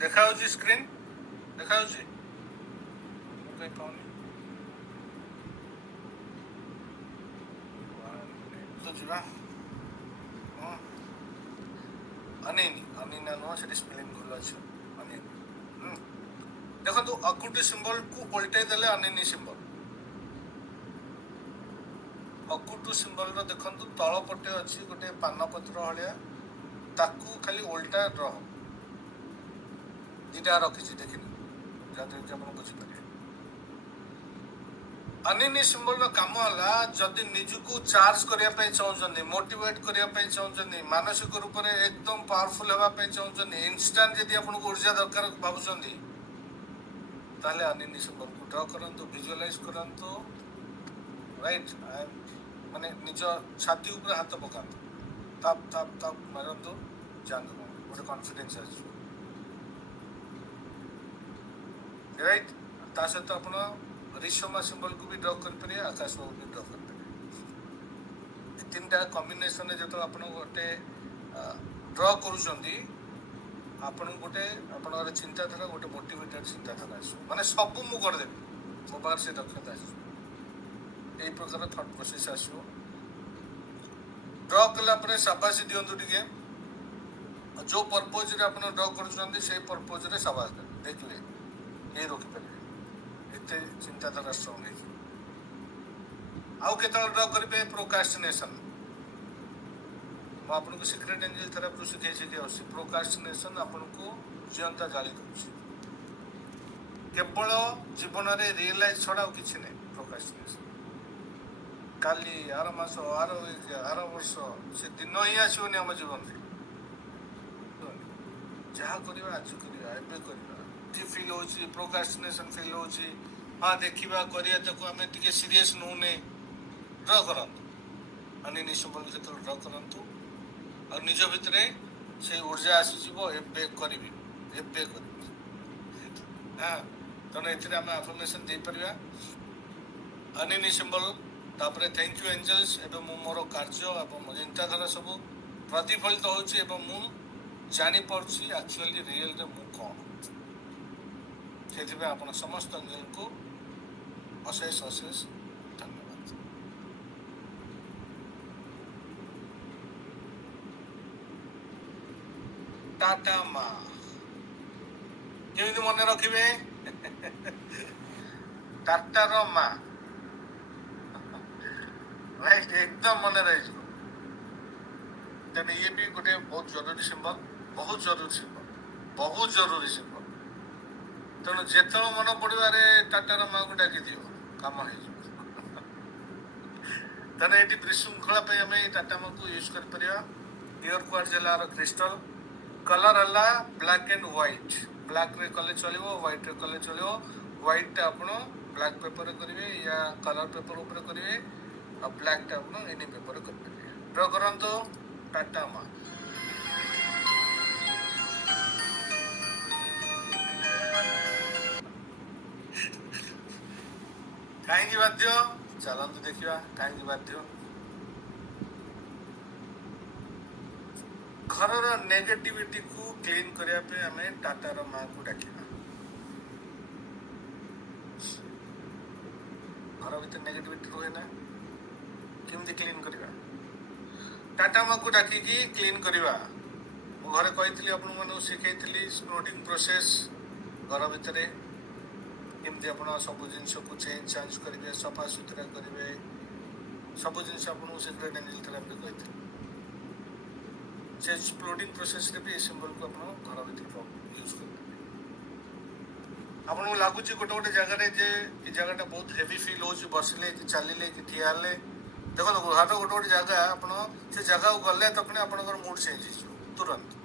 देखा स्क्रीन देखा पाऊनी तो जी हाँ अनेनी अनिना नुह से स्पेलिंग भूल अच्छे अनेनी देखो अकुटी सिंबल को उल्टे देले अनेनी सिंबल अकुटू सिंबल देखु तल पटे अच्छी गोटे पानपत्र भाया ताकू खाली उल्टा रह दुटा रखी देखिए जहाँ कि आप बुझीपारे अनिनी सिंबल काम है जदि निजको चार्ज करने चाहते मोटिवेट करने चाहते मानसिक रूप से एकदम पावरफुल होगापी चाहते इनस्टांट जब आपको ऊर्जा दरकार भावुं ताले अनिनी सिंबल को ड्र करूँ विजुअलाइज करूँ राइट माने निज छाती ऊपर हाथ पका ताप ताप ताप मारतु जानतु गोटे कॉन्फिडेंस आस राइट ता सहित आप रिशोमा सिंबल को भी ड्र करें आकाश बाबू भी ड्र करें तीन टा कॉम्बिनेशन जो आप गोटे ड्र कर गोटे आप चिंताधारा गोटे मोटिवेटेड चिंताधारा आस माने सब मु करदेवी मो पाखे से दक्षता आस यही प्रकार थॉट प्रोसेस आसो ड्र कला शाबाशी दिंतु टे जो पर्पज आप ड्र कर पर्पज शाबाश देवे देखिए ये रोकीपारे एत चिंताधारा स्ट्रंग है आउ के ड्र करेंगे प्रोकास्टिनेशन मुझे सिक्रेट एंजल थेरापी शिखी प्रोकास्टिनेशन आपको जीवंता जाली कर केवल जीवन में रियलाइज छड़ा किसी नहीं प्रोकास्टिनेशन काली आर मास आर वर्ष से दिन ही आसोनी आम जीवन में जहाँ करवा आज करवा फिल हो प्रोकास्टिनेशन फिल हो हाँ देखा कर आम टे सीरीयस नौने ड्र करूँ अनिनी सिंबल क्षेत्र ड्र करूँ और निज भितर से ऊर्जा आसीज करी हाँ तेणु ये आम अफर्मेशन दे पार अनिनी सिंबल तापर थैंक यू एंजल्स एवं मोर कार्य और चिंताधारा सब प्रतिफलित हो जापारी एक्चुअली रियल मु कौन से आप समस्त एंजल को अशेष अशेष धन्यवाद टाटा माँ केमी मन रखिए टाटार माँ राइट एकदम मन रही तेणु ये भी गोटे बहुत जरूरी सिंबल बहुत जरूरी सिंबल तेणु जिते मन पड़े टाटार माँ को डाकी दियो कम हो तेणु ये विशृंखला आम टाटा माँ को यूज कर इयर क्वार जेलार क्रिस्टल कलर है ब्लैक एंड व्हाइट ब्लैक रे कले चलो व्हाइट रे कले चलो व्हाइट टा आप ब्लैक पेपर करेंगे या कलर पेपर ऊपर करेंगे और ब्लैक टा आप एनी पेपर करेंगे ड्र करंतु टाटा माँ कहीं बाध्य चलतु देखा कहीं बाध्य घर नेगेटिविटी को क्लीन करने आम टाटार माँ को डाकिया घर भर नेगेटिविटी रुहे ना केमती क्लीन करवा टाटा माँ को डाकिकी क्लीन करवा घरे कही आपको शिखई स्नोटिंग प्रोसेस घर भितर केमती आप सब जिन को चेंज चांज करेंगे सफा सुतरा करेंगे सब जिन आपको सिक्रेट एंजल थेरापी कही से एक्सप्लोडिंग प्रोसेस रे भी सिंबल को आप घर भर यूज कर आपको लगुच गोटे गोटे जगह जे जगह बहुत हेवी फिल हो बसले कि चलिले कि ठिया देखो घर गोटे गोटे जगह आप से जगह को गले तक आप मूड चेंज हो तुरंत